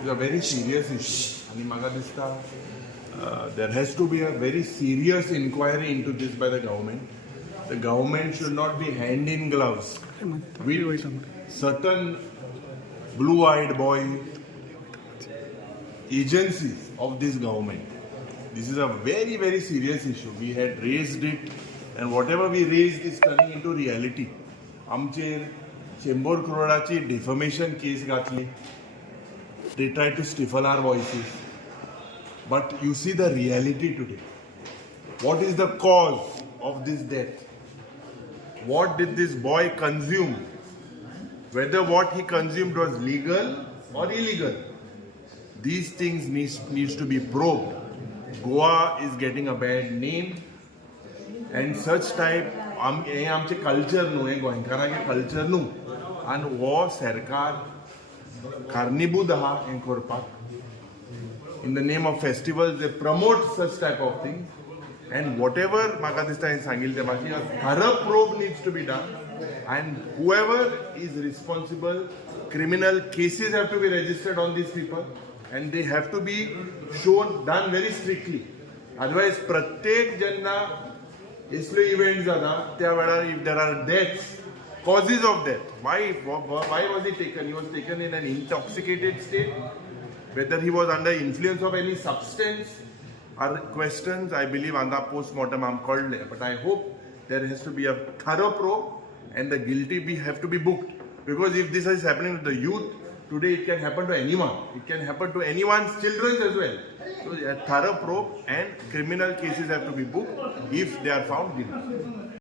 It's a very serious issue. And म्हाका दिसता there has to be a very serious inquiry into this by the government. The government should not be hand in gloves with certain blue-eyed boy agencies of this government. This is a very, very serious issue. We had raised it, and whatever we raised is turning into reality. आमचेर 100 crore defamation case घातली. They tried to stifle our voices. But you see the reality today. What is the cause of this death? What did this boy consume? Whether what he consumed was legal or illegal. These things needs to be probed. Goa is getting a bad name. And such type, हे आमचे culture न्हू, हे गोंयकारांचे culture न्हू. आनी हो सरकार कारणीभूत आहा हें करपाक. In the name of festivals, they promote such type of things. And whatever म्हाका दिसता हांवें सांगिल्लें ते भाशेन a thorough probe needs to be done. And whoever is responsible, criminal cases have to be registered on these people. And they have to be done very strictly. Otherwise, प्रत्येक जेन्ना इसले event जाता त्या वेळार if there are deaths, causes of death, why was he taken? He was taken in an intoxicated state. Whether he was under influence of any substance are questions I believe on the post-mortem I'm called. But I hope there has to be a thorough probe and the guilty have to be booked. Because if this is happening to the youth, today it can happen to anyone. It can happen to anyone's children as well. So a thorough probe and criminal cases have to be booked if they are found guilty.